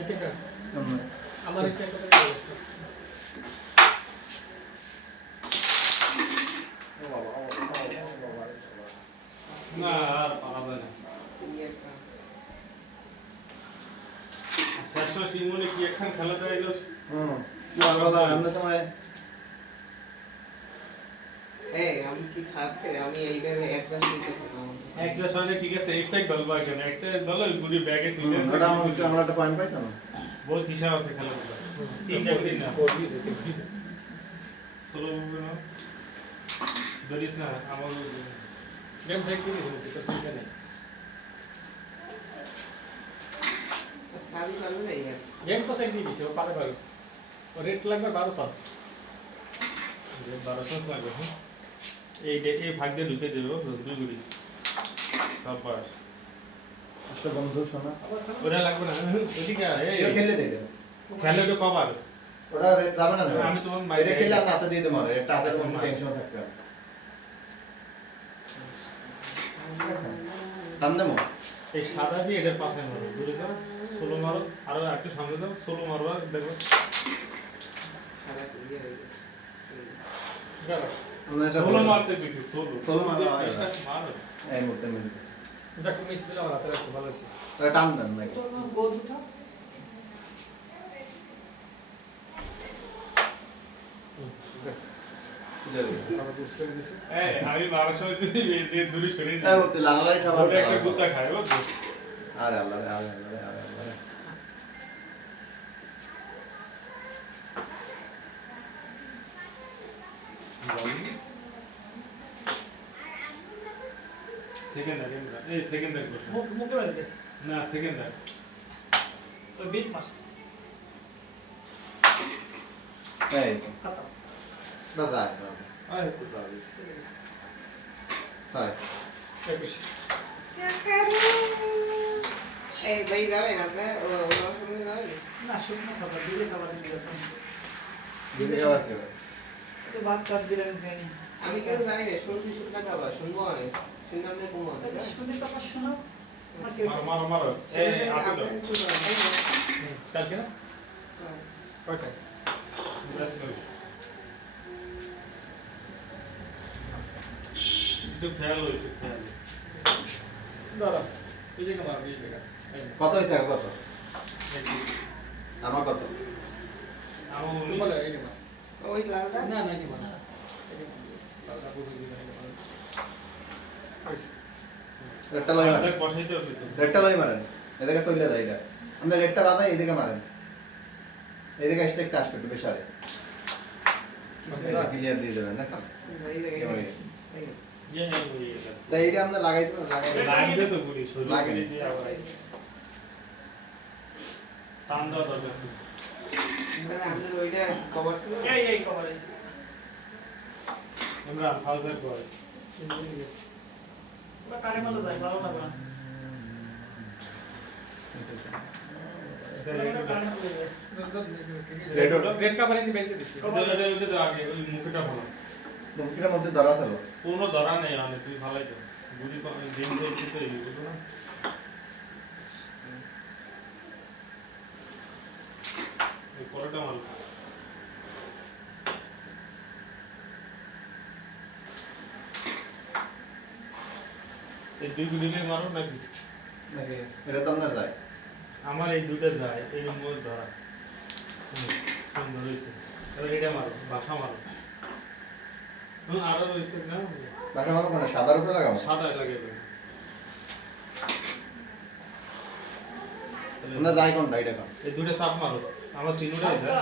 এটা আমার এটা কথা না আর পারাবে না শেষ সিমনে কি একখান খেলা দেয় গেল বলা আমরা সময় আমি কি খাতে আমি এইটা অ্যাডজাস্ট করতে পারলাম একজাস্ট হয় ঠিক আছে এক্সট্রা দল পাই কেন এক্সট্রা দল ওই গুলি ব্যাগে সিলেন ওটা আমরা একটা পয়েন্ট পাইতাম বহুত হিসাব আছে খেলাধুলা তিনটা দিন না সোলো মুভি না ধরিস না আমার গেম চেক করে দিছি তো চিন্তা নেই সারি পারবে না ইয়ার গেম তো চেক দিয়ে দিছি ও পারে পারে ও রেট লাগবে 12 সাজ 1200 লাগবে এই ভাগ দিয়ে ঢুকে দেবো দুই গুলি সাবাস আসলে বন্ধু শোনা ওরা লাগবে না ওদিকে এই খেললে দেবে খেলে তো কভার ওটা রেট যাবে না আমি তোমার বাইরে খেললে আপনি হাতে দিয়ে দেবো রেটটা হাতের মধ্যে টেনশন থাকবে টান দেবো এই সাদা দিয়ে এটার পাশে মারো দূরে যাও সোলো মারো আরো একটু সামনে যাও সোলো মারবা দেখো সারা ইয়ে হয়ে গেছে গেল সোলো মারতে বেশি সোলো সোলো মারো মারো এই মুহূর্তে মিলবে যাক মিস দিলে আমার হাতে রাখতে ভালো হয়েছে ওটা টান দেন নাকি গোল উঠা আবার বুঝ করে দিছি এই আমি 1200 দিই দিয়ে দূরে সরে এই যাই মুহূর্তে লাগালাই খাবার ওটা একটা গুতা খায় বুঝছো আরে আল্লাহ আরে আল্লাহ আরে আল্লাহ সেকেন্ডার এমরা এই সেকেন্ডার কোশ্চেন মুখে বাড়ি দে না সেকেন্ডার ওই বিট মাস এই তো খাতা দাদা আয় তো দাবি হাই 21 এই ভাই যাবে না ও ওর সঙ্গে যাবে না শুকনো খাবার দিলে খাবার দিলে দিদি খাবার খেয়ে তো ভাত কাট দিলেন জানি আমি কেন জানি না শুনছি শুকনা খাবার শুনবো অনেক শুনলাম না কমো শুনে তো আমার শোনাও মারো মারো মারো এই আপনি কালকে না কয়টা ব্রাশ করো একটু খেয়াল হইছে খেয়াল দাঁড়া এই জায়গা মারবি এই জায়গা কত হয়েছে কত আমার কত আমার বলে এই জায়গা ওই লালটা না না কি মার লালটা পুরো দিবেন রেটটা লই মারেন অর্ধেক বসাইতে হবে তো রেটটা লই মারেন এদিকে চলে যায় এটা আমরা রেটটা বাঁধাই এদিকে মারেন এদিকে স্টেকটা আসবে একটু বেশারে ক্লিয়ার দিয়ে দেবেন না এই জায়গায় ইয়ে নেই হয়ে গেছে তাই এটা আমরা লাগাই তো লাগবে তো পুরি শুরু লাগে। করে দিয়ে আবার টান দেওয়া দরকার ছিল তাহলে আমি ওইটা কভার ছিল এই কভার এই আমরা ফাউজার বয়স ওটা কারে মালা যায় ভালো লাগবে না রেড কাভার এনে বেঁচে দিছি এটা তো আগে ওই মুখটা ভালো মুখটার মধ্যে ধরা ছিল কোনো ধরা নেই মানে তুই ভালোই তো গুলি গেম খেলছিস তো এই বুঝো না এই পরোটা মাল এই দুই গুলি মারো নাকি নাকি এটা তো আপনার যায় আমার এই দুটো যায় এই মোর ধরা ধরেছে এবার এটা মারো বাসা মারো আরো রয়েছে না বাসা মারো মানে সাদার উপরে লাগাবো সাদা লাগে আমরা যাই কোনটা এটা কোন এই দুটো চাপ মারো আমার তিনটাই যায়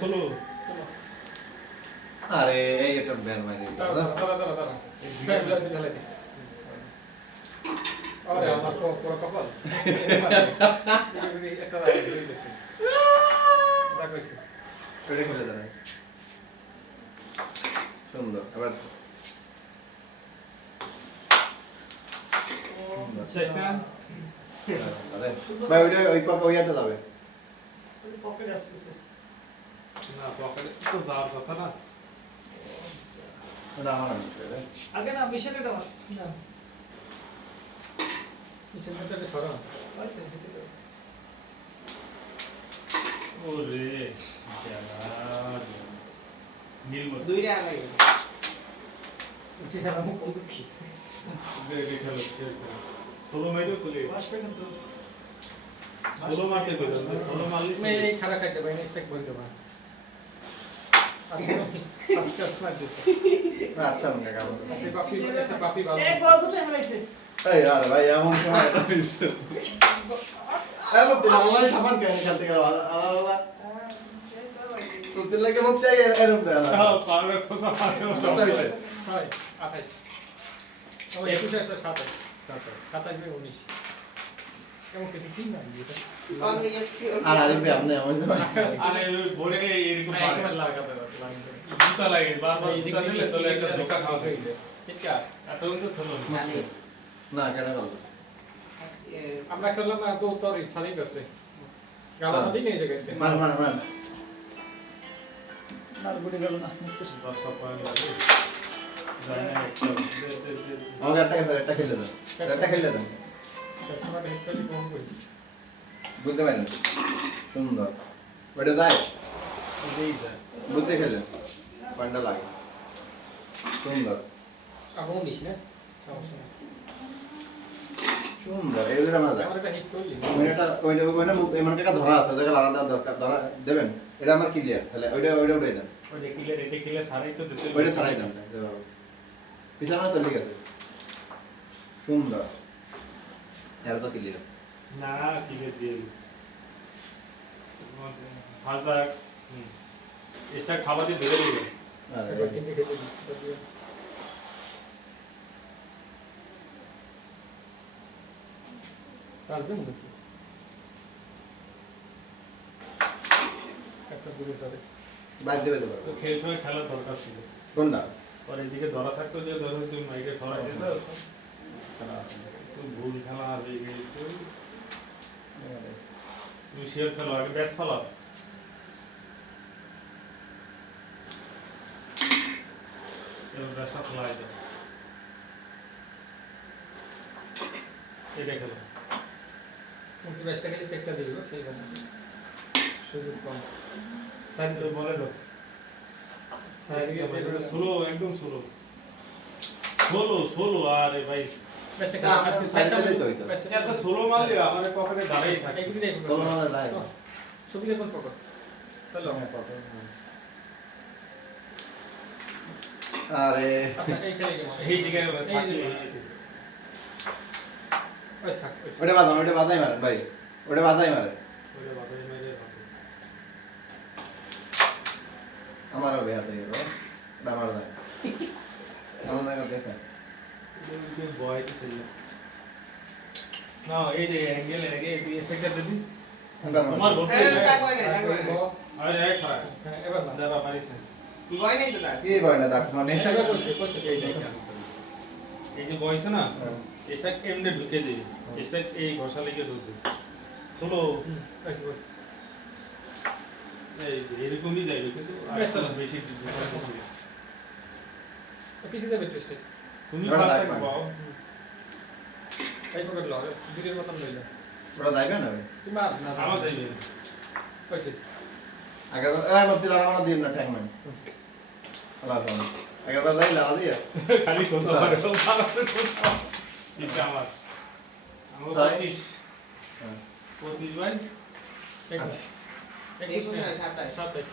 চলো আরে এই এটা ব্যান মারি দাঁড়া আরে আমার তো পুরো কপাল এটা ধরে দিছি দেখাইছি এটা খুলে দেন সুন্দর এবার শেষ না আরে ভাই ওইটা ওই পাপা ওইয়াতে যাবে ওই পকেট আসছে না পকেটে তো যাওয়ার কথা না ওটা আমার আনছে রে আগে না মিশন এটা না মিশন এটা সরা ওরে জ্বালা। নীল মতো। দুইটা আলাই যেটা আমি করছি দেখে খেলো, শেষ করো। ষোলো মাইলেও চলে গেছে। ষোলো মারতে পেলাম না, ষোলো মারলে मैं एक खड़ा करके भाई नेक्स्ट एक बोल दूंगा আজকে স্মার্ট দিছে না আচ্ছা মনে কাম ऐसे पापी वाला এক বড় দুটো এমলাইছে এই আর ভাই এমন সময় এটা হইছে এমন দিন আমার সামান কেন খেলতে গেল আলাদা তুই লাগে মুক্তি এরকম দেয়া হ্যাঁ, পারবে খোসা পারবে কত হইছে হয় 28 ও 21 আছে 27 27 में 19 কেমন কি ঠিক না এটা আমি একটু আর আরে আপনি এমন সময় আরে ওই বোর্ডে এরকম मैं পারে। इसमें लगाता था জুতা লাগে, বারবার জুতা দিলে চলে একটা ধোকা খাওয়া যায়। ঠিক আছে এতক্ষণ তো ছিল না। খালি না কেন গেল আমরা খেললাম না তো তোর ইচ্ছা নেই করছে গালানো দিই নেই জায়গাতে মান মান মান আর গুড়ি গেল না মুক্তছি 10টা পয়েন্ট লাগে। যায় না একটা। আমাকে একটা খেলে দেন একটা খেলে দেন সবসময় হেডফোন কম করি বুঝতে পারেন সুন্দর ওটা যায় এটাই যায়। বুঝতে খেলে পান্ডা লাগে সুন্দর এখন 19 না সমস্যা নেই সুন্দর এই দুটো মজা আমার এটা হিট করলি ওইটা ওইটা এমন একটা ধরা আছে ওটাকে আলাদা দরকার ধরা দেবেন এটা আমার ক্লিয়ার তাহলে ওইটা উঠাই দেন ওই যে কিলে রেটে কিলে সারাই তো দিতে ওইটা ছাড়াই দেন পিছনে চলে গেছে সুন্দর এটা তো ক্লিয়ার না কিলে দিয়ে দিই। হালকা এক্সট্রা খাবার দিয়ে ধরে দিবে। এবার কিন্তু খেতে দিই কাজ দেন নাকি একটা দূরে ধরে বাদ দেবে তো তো খেলার সময় খেলার দরকার ছিল। কোনটা আর এদিকে ধরা থাকতো যে ধরো তুমি মাইকে সরাই দিত। তো ভুল খেলা হয়ে গেছে। তুমি শেয়ার খেলো, আগে ব্যাস খেলো। এবার ব্যাসটা খেলাই দাও। এটা খেলো। উনকি বেস্টটা খেলে সেটটা দিব সেই কথা সুযোগ কম সাইড তো বলে দাও। সাইডে গিয়ে স্লো, একদম স্লো। স্লো আরে ভাই। বেস্টটা না, আমরা বেস্টটা সাইডে তো হইতো। এত স্লো মারলে আমার পকেটে দাঁড়াই থাকে। এইগুলি দেখো চলো না লাইভ ছবি দেখুন পকট চলো আরে আচ্ছা এই খেলে গেম এই দিকে এই থাকলে ওই থাক ওটা বাজাই মারেন ভাই ওটা বাজাই মারেন ওরে বাবা মেরে বাবা। আমারও বেয়া হয়ে গেল আমার নাই আমার নাই দেখেন এই বয় কি সেই না এই যে অ্যাঙ্গেল আগে তুই স্ট্রাকচার দিবি তোমার ভর্তি এই নাই। তা কই না আরে এই খারাপ এবার না দাদা পারিস না। বয় নাই তো দা কি ভয় না ডাক মানে এবার কইছে কইছে এই যে এই যে বয়স না এসা এমনি ঢুকে দিবি এসা এই ঘষা লেগে ঢুকবে স্লো কইছে কইছে এই এরকমই যাইবে কিন্তু বেশ আর বেশি পিছে যাবে টেস্টে তুমি ওটা ফার্স্ট লাগবে। পাও এই পকট লাও দুটোর মতন লইলা ওটা যাইবে না ভাই তুমি আর না আমার যাইবে কইছে আগের এই মধ্যে লাগানো দিন না ট্যাগ ম্যান লাগানো আগেরবার যাই লাগা দিয়া খালি কথা বলে তো ভালো এটা আমার আমার 25 হ্যাঁ 25 ভাই 21 এই কোন না 27 27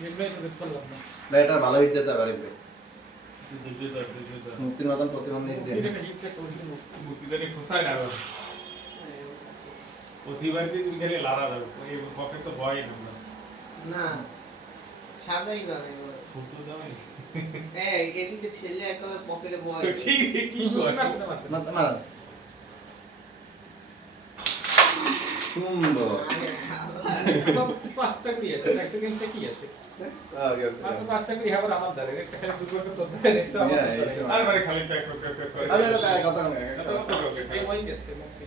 নির্ণয় তো করলাম না ভাই এটা ভালো হিট দিতে পারে দুটো দাও মুক্তির মতন প্রতিবন্ধী দিন এটা হিটটা করে দিন মুক্তিদারে খোসায় না প্রতিবার কি তুমি খালি লাড়া দাও এই পকেট তো ভয় না না সাদাই না ফুটো দাও এই এদিকে ছেলে একটা পকেটে বয় তো ঠিক কি করে মারতে মারতে মারতে মার সুন্দর পাঁচটা করি আছে একটা গেম সে কি আছে ওকে মাত্র পাঁচটা করি আবার আমার দ্বারা একটা খেলা দুটো তো ধরে একটা আমার Yeah, দ্বারা। yeah, আর মানে খালি প্যাক করে আরে এটা কথা না এই ওই গেছে মুক্তি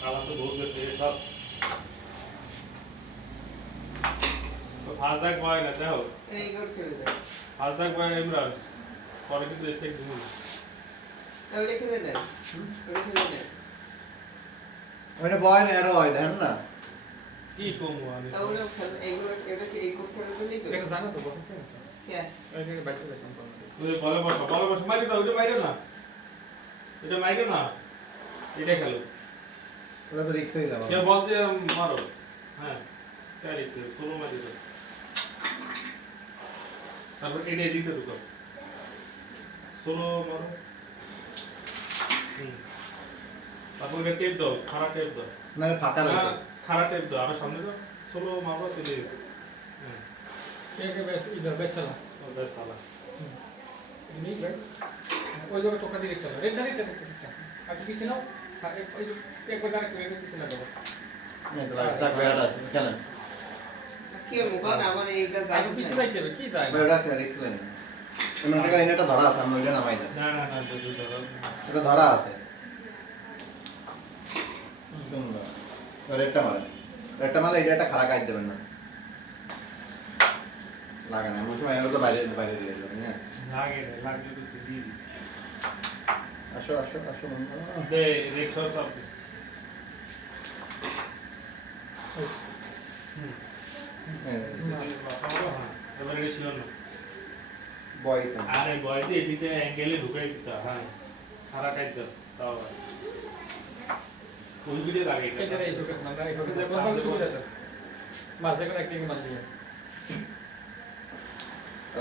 কালা তো বহুত গেছে সব তো ফাজদাক ভয় না যাও এই গোল খেলে দেয় ফাজদাক ভয় ইমরান পরে কিন্তু এসে ঘুম ওইটা খেলে দেয় ওইটা খেলে দেয় ওইটা বয় না এর হয় দেখেন না কি কমু আমি ওগুলো খেল- এইগুলো এটা কি এইগুলো খেলে দিলেই তো? এটা জানো তো কত কি আছে কে? ওই যে বাইরে দেখলাম তো ওই বলে বসো মাইরে দাও ওটা মাইরে না এটা মাইরে না এটা খেলো ওটা তো রিক্স হয়ে যাবে কে বল দিয়ে মারো হ্যাঁ তাই রিক্স সোলো মাইরে দাও তারপর এটা এদিকে ঢুকো সোলো মারো তারপর এটা টেপ দাও খারাপ টেপ দাও না ফাঁকা রয়েছে খারাপ টেপ দাও আরো সামনে দাও সোলো মারো চলে গেছে হ্যাঁ एक बेस इधर बेस चला ওটা সালা नहीं भाई ওই জায়গা টোকা দিয়ে চলো রেড জানি এটা আর কিছু নাও ওই এক বাজার করে কিছু না দেবো এই তো লাগতা বেয়ার আছে খেলেন কে মুখন আমার এইটা আর জানি কিছু না। নাই দেবে কি যায় ভাই ওটা রিক্স লেন এমন টাকা এটা ধরা আছে আমি ওইটা নামাই দেব না দুধ দাও এটা ধরা আছে সুন্দর রেডটা মারে এটা খারাপ কাজ দেবেন না লাগে না মুশ মাই তো বাইরে বাইরে দিয়ে দেবেন হ্যাঁ লাগে তো সিডি আসো আসো আসো বন্ধু দে রেক্সর সব হ্যাঁ এবারে এটা ছিল না বয় আরে বয় দিয়ে দিতে অ্যাঙ্গেলে ঢুকাই দিতে হ্যাঁ খারাপ কাজ দাও তাও কোন ভিডিও লাগে এটা এই টোকা না এই টোকা প্রথম শুরু হতে মাঝে করে একটি মান দিয়ে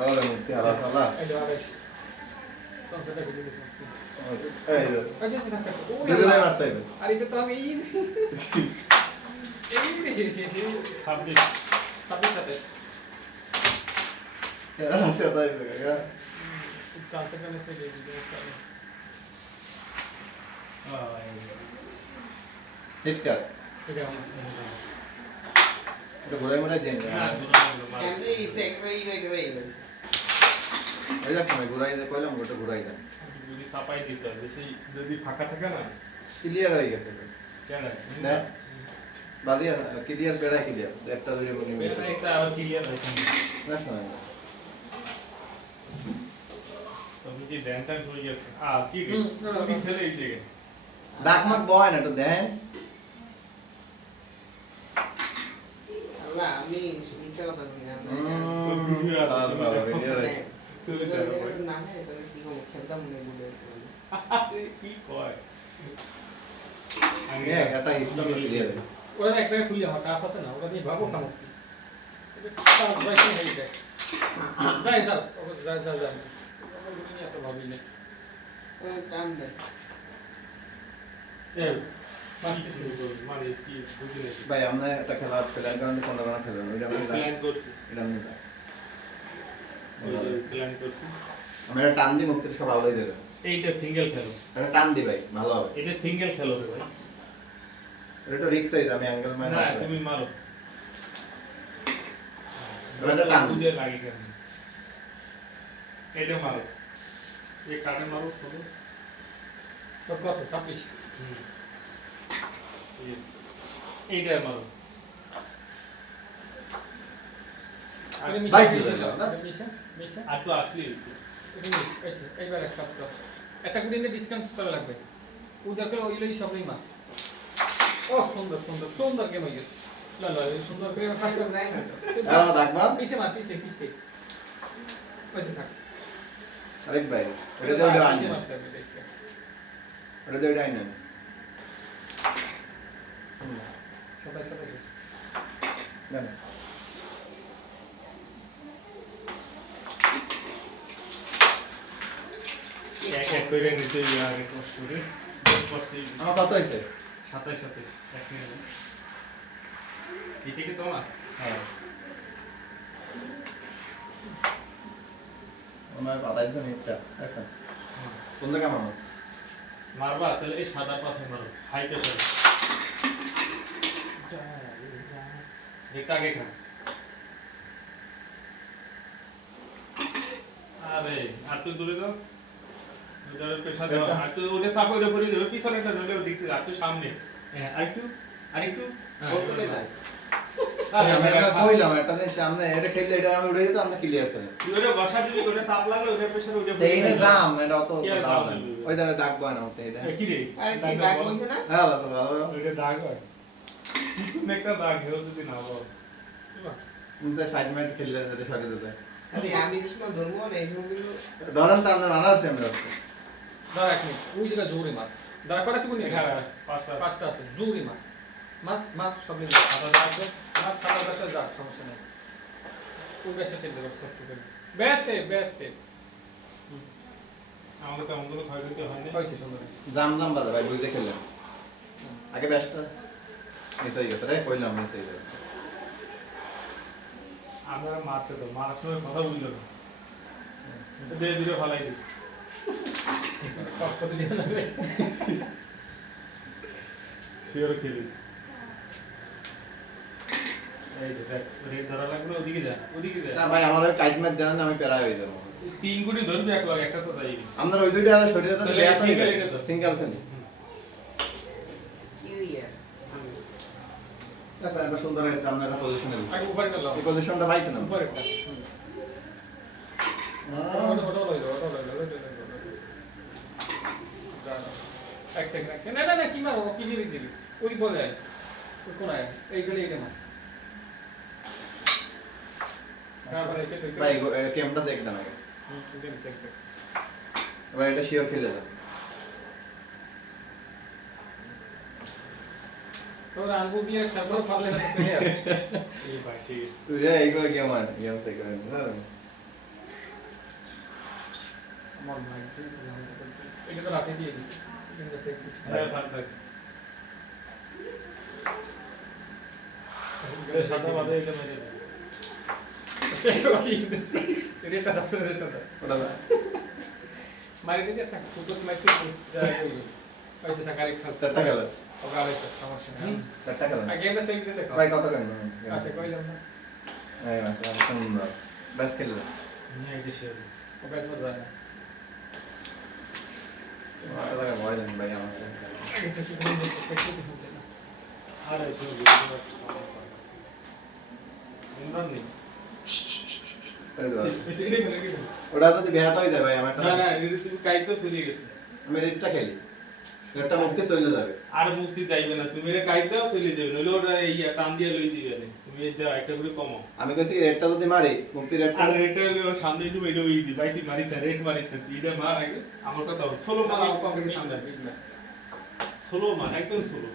ওরে মুক্তি হালা হালা এই দাও আরে সংসারটা ভিডিও দিছি এই তো আচ্ছা আচ্ছা দুটোই মারতে হবে আরে এটা তো আমি এই সাবজেক্ট সাথে সাথে এরা হাসি আদায় করে চার সেকেন্ড এসে দিয়ে দিতে হিট কাট এটা আমার এটা ঘুরাই মোড়াই দেন না এমনি ইসে একটা ই হয়ে গেছে, এই হয়েছে। এই দেখ না ঘুরাই দে কইলাম ওটা ঘুরাই দেন যদি সাপাই দিতে হয় সেই যদি ফাঁকা থাকে না ক্লিয়ার হয়ে গেছে কেন দেখ বাদিয়া ক্লিয়ার বেড়াই ক্লিয়ার একটা দুটো মিনিট এটা একটা আবার ক্লিয়ার হয়েছে না শোনা তুমি কি ড্যান্স হয়ে গেছে কি তুমি ছেলে এই দিকে ডাক মাক বয় না তো দেন আল্লাহ, আমি মিথ্যা কথা বলি না। ভিডিও হ্যাঁ। যদি না হয়, তাহলে কি করবো? খেলতাম না এগুলো। কি কয় আমি একটা ইসলাম ক্লিয়ার ওরা এক জায়গায় খুলে আমার কাজ আছে না ওটা দিয়ে ভাবো কাম কাজ বাইরে হয়ে যায় যাই যাও যাই যাই যাই ওগুলো নিয়ে এত ভাবি না ওই টান দেয়। মানে কি বুঝি না ভাই আমরা একটা খেলা প্ল্যান করেন কোন কোন খেলেন ওইটা আমি প্ল্যান করছি এটা আমি প্ল্যান করছি আমরা একটা টান দিই মুক্তির সব আউলাই দেবে এইটা সিঙ্গেল খেলো একটা টান দি ভাই ভালো হবে এটা সিঙ্গেল খেলো রে ভাই এটা তো রিস্ক সাইজ আমি অ্যাঙ্গেল মাই না তুমি মারো এটা টান বুঝে লাগে কেন এটা মারো এই কাটে মারো সব তো কত 26 এইটা মারো আরে ভাই মিশা চলে গেল না? মিশা মিশা আর তো আসলি এটা মিশ এসে এইবার এক কাজ কর একটা গুড়ি নিয়ে ডিসকাউন্ট করা লাগবে ওদের করে ওইগুলোই সবই মাছ ও সুন্দর সুন্দর সুন্দর গেম হয়ে গেছে লা লা এই সুন্দর করে কাজ আসলে করে নাই না তো। আর দেখবা পিছে মার পিছে পিছে ওইসে থাক আরেক ভাই এটা তো ওইটা আইন পিছে মারতে হবে দেখতে এটা তো ওইটা আইন সবাই সবাই গেছে জানেন এক এক করে নিতে আগে কষ্ট করে আমার কত হইছে 27 27 এক মিনিট এটা কি তোমার হ্যাঁ আমার পাতাইছে নেটটা আচ্ছা কোন জায়গা মামা মারবা তাহলে এই সাদা পাশে মারো হাই প্রেসার একটা আগে খা আরে আর তুই দূরে যাও দুটার প্রেসার দাও আর তুই ওটা চাপ করে পড়ে যাবে পিছনে একটা নলে দেখছিস আর তুই সামনে হ্যাঁ আরেকটু বলতে যায়। আমি আপনাকে কইলাম একটা দিন সামনে এটা খেললে এটা আমি উড়ে যেতাম আপনি ক্লিয়ার ছিলেন তুই ওটা বসা দিবি ওটা চাপ লাগলে ওটা প্রেসার ওটা এই না দাম এটা অত কি আর দাম দাম না। দিবে? ওই দামে দাগ বয় না ওতে এটা কি রে আরে কি দাগ বলছে না? হ্যাঁ ভালো ভালো ওটা দাগ হয় কোন একটা দাগ হেও যদি না বল কিন্তু সাইড মাইট খেললে এটা সরে দিতে আরে আমি যে সময় ধরবো না এই সময় কিন্তু ধরেন তো আপনার নানা আছে আমি রাখছি দাঁড়া এক মিনিট ওই জায়গায় জোরে মার দাঁড়া করা আছে কোন এখানে পাঁচটা পাঁচটা আছে জোরে মার মার মার সব মিলে সাদা দাগ আছে মার সাদা দাগটা যাক সমস্যা নেই ওই ব্যাসটা টেপ দেবো সব ঠিক আছে বেস্ট আমাদের তেমন কোনো ক্ষয়ক্ষতি হয়নি হয়েছে সুন্দর হয়েছে জাম জাম বাজে ভাই বুঝতে খেললাম আগে ব্যাসটা মিস হয়ে গেছে রে কইলাম মিস হয়ে গেছে আমরা মারতে তো মারার সময় কথা বুঝলো না ধীরে ধীরে ফালাই দিই কত দিয়ে লাগাইছে শিওর খেলিস এই যে দেখ রেড ধরা লাগলো ওদিকে যা না ভাই আমার কাইট ম্যাচ দেন আমি পেরা হয়ে যাব 3 কোটি ধরবি এক লাখ একটা তো যাইবি আপনার ওই দুইটা শরীরে তো তাহলে ব্যাস হয়ে single গেছে এটা তো। সিঙ্গেল খেলি কি ইয়া আচ্ছা এটা সুন্দর একটা আপনার পজিশনে দিই আগে উপরে নাও এই পজিশনটা ভাই কেন উপরেরটা ওটা লইলো এক সেকেন্ড না কি মারো কি দিয়ে দিছিলি ওই বলে আয় ওই কোন আয় এই গেলে এটা না ভাই কেমনটা চেক দেন আগে এবার এটা শিওর খেলে দাও তোর আঙ্গুল দিয়ে সাবর ফালে না তো এই বাসি তুই এইগুলো গেম থেকে না আমার মাইন্ড এটা তো রাতে দিয়ে দিই কিন্তু সেক হ্যাঁ থাক থাক এই সাদা বাদে এটা মেরে দে সেক কথা দিছি এটা ডাক্তার এটা ওটা না মারি দিতে থাক তুই তো মাইতে যা কই পয়সা টাকা রেখ চারটা গেল ওকে আড়াইশো সমস্যা নেই চারটা গেল আগে আমরা সেক দিতে ভাই কত কেন আচ্ছা কইলাম না এই মাসে সুন্দর ব্যাস খেলে দাও নিয়ে এটা শেয়ার ও বেশ যায় না কত টাকা ভয় দেন ভাই আমার আগে থেকে বলে দিতে সেক দিতে হবে না আরে শুন ইমরান নেই এটাই বলে কি ওটা যদি বেহাত হয়ে যায় ভাই আমার না না এটা তুমি কাইতে চলে গেছে আমি রেডটা খেলি রেডটা মুক্তি চলে যাবে আর মুক্তি চাইবে না তুমি এটা কাইট দাও চলে যাবে নইলে ওটা এই টান দিয়ে লই দিবে তুমি এটা একটা করে কমো আমি কইছি রেডটা যদি মারি মুক্তি রেডটা আর রেট এর সামনে তুমি এটা ইজি বাইটি মারিস না রেট মারিস না এটা মার আগে আমার কথা হলো সোলো মার আমি কম করে সামনে সোলো মার একদম সোলো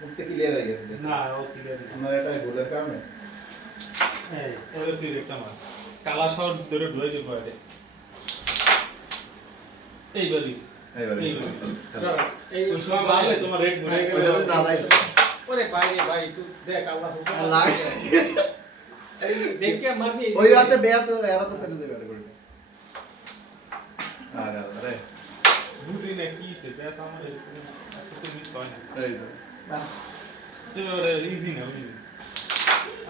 মুক্তি ক্লিয়ার হয়ে গেছে না ও ক্লিয়ার না আমার এটা ভুলের কারণে এই এবার তুই রেটটা মার কালা শট ধরে ঢুকে দিতে পারে এই বালিশ এইবার এই ওই সময় মারলে তোমার রেট ঘুরে গেল ওটা যদি না যায় ওরে ভাই রে ভাই তুই দেখ আল্লাহ আল্লাহ। দেখ কে মারবি ওই হাতে বেহাত এরা তো ছেড়ে দেবে আর করবে আরে আল্লাহ রে বুঝি না কি সে ব্যথা আমার এরকম তো মিস হয় না এই তো তুমি ওরে ইজি না বুঝি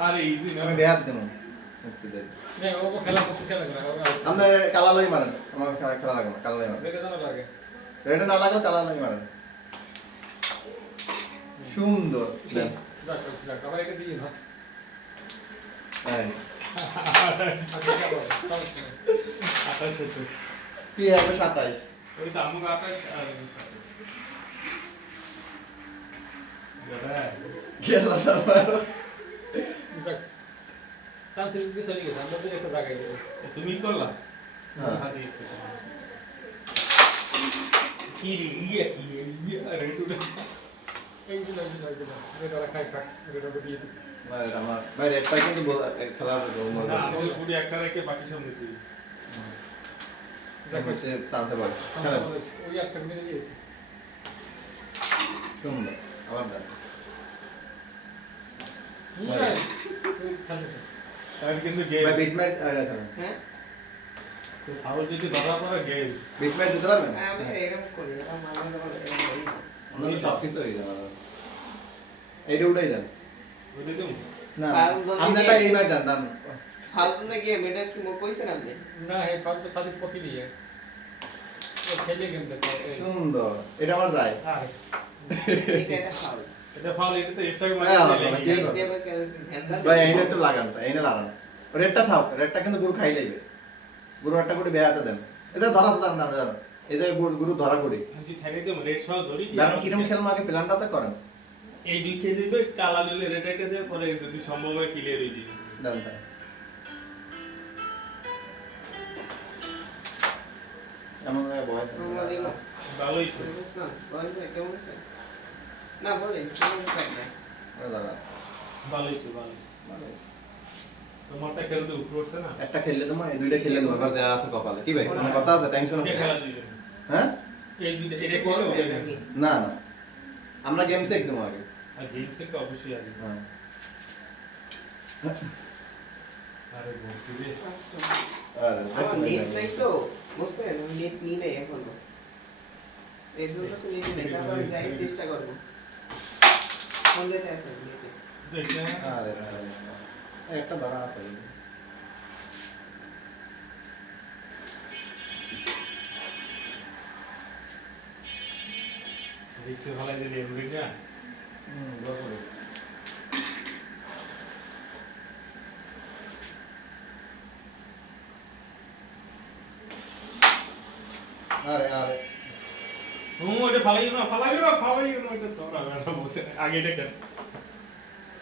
আরে ইজি না আমি বেহাত দেবো মুক্তি দেব নে ও খেলা করতে খেলা করে আপনার কালালাই মারেন আমার খেলা লাগে না কালালাই মারেন দেখে জানা লাগে রেড না লাগলে কালালাই মারেন সুন্দর দেন যাক যাক আবার এটা দিয়ে না এই আচ্ছা কি বল আঠাশ হচ্ছে কি হবে 27 ওই তো আমাকে আঠাশ আর খেলাটা মারো যাক চান্সেস দিয়ে চলে গেছে আমরা তো একটা জায়গায় দেবো তুমি করলা হ্যাঁ। সাথে কি ইয়ে রেট উঠে এই দিন এটা রাখাই থাক এটা দিয়ে দিই না এটা আমার ভাই রেডটা কিন্তু খেলার মজা না আমাদের পুরি একটা রেখে বাকি সব নিচ্ছি দেখো সে টানতে পারে খেলেন ওই একটা মিলে দিয়েছি সুন্দর আবার দেন আর কিন্তু গেম ভাই বিট ম্যাচ আরে খেলেন হ্যাঁ ফাউল যদি ধরা পড়ে গেম বিট ম্যাচ দিতে পারবেন হ্যাঁ, আমি এরকম করি এরকম মাঝে মাঝে এরকম করি। আমরা তো সব কিছু হয়ে যাবে এইটা উঠাই দেন বুঝলি তুমি না কারণ যদি আপনারটা এইবার দেন দেন ফালতু না গেম এটা কি মুখ কইছেন আপনি না হে ফালতু সাদিক পকি দিয়ে ও খেলে গেম দেখো সুন্দর এটা আমার যায় আর এটা একটা ফাউল এটা ফাউল, এটা তো এক্সট্রা হ্যাঁ, মারতে হ্যাঁ, লাগে। দেখতে হবে কেন ধ্যান দাও ভাই এইনে একটু লাগান, এইনে লাগান। রেডটা থাক, রেডটা কিন্তু গুরু খাই লইবে। গুরু একটা করে বেয়াতে দেন। এটা ধরা আছে দাঁড়ান দাঁড়ান। এই যে গুরু ধরা করি। আমি সাইডে দিয়ে রেড সহ ধরি কি? দাঁড়ান কিরম খেলবো আগে প্ল্যানটা তো করেন। এই দুই খেয়ে দিবে, কালা দিলে রেড একটা দিয়ে পরে যদি সম্ভব হয় ক্লিয়ার হয়ে যাবে। দাঁড়ান দাঁড়ান। এমন ভাবে বয় থাকে। আমরা দেখো ভালো হইছে। না বলবে কেমন আছে না বলে কেমন আছে দাঁড়ান। ভালো হইছে, ভালো হইছে। তোমারটা খেলতে উপরে উঠছে না? একটা খেললে তোমার এই দুইটা খেললে তোমার যা আছে কপালে। কি ভাই? কোনো কথা আছে? টেনশন এটা হবে? খেলা দিবে। হ্যাঁ? এই দুইটা এটা বলবে খেলে হবে নাকি না না। আমরা গেম চেক দেবো আগে। আর গেমস থেকে অবশ্যই আসবে। হ্যাঁ। আরে বলতে রে। আরে আমার দেখুন নেট নাই তো বুঝছেন আমি নেট নিই নাই এখনো এই জন্য তো নিতে নেই তারপর যাই চেষ্টা করবো ফোন দিতে আছে নেটে দেখলে আরে একটা দাঁড়া আছে। দেখছে ভালো দিলে এমরিকা। বসো। আরে আরে ওটা ফালাই না, ফালাই না, ফালাই না, এটা তোরা না বসে আগে এটা খেল।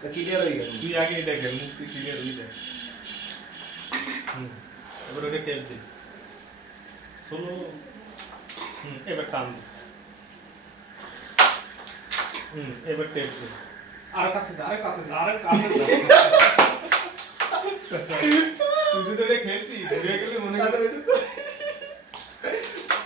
তো ক্লিয়ার হয়ে গেল। তুই আগে এটা খেল, মুক্তি ক্লিয়ার হয়ে যায়। এবার ওটা খেল দে। সোলো। এবার টান দে। এবার টেপ দে। আর কাছে দে, আর কাছে দে, আর কাছে দে। তুই যদি এটা খেলতি, ঘুরে গেলে মনে কর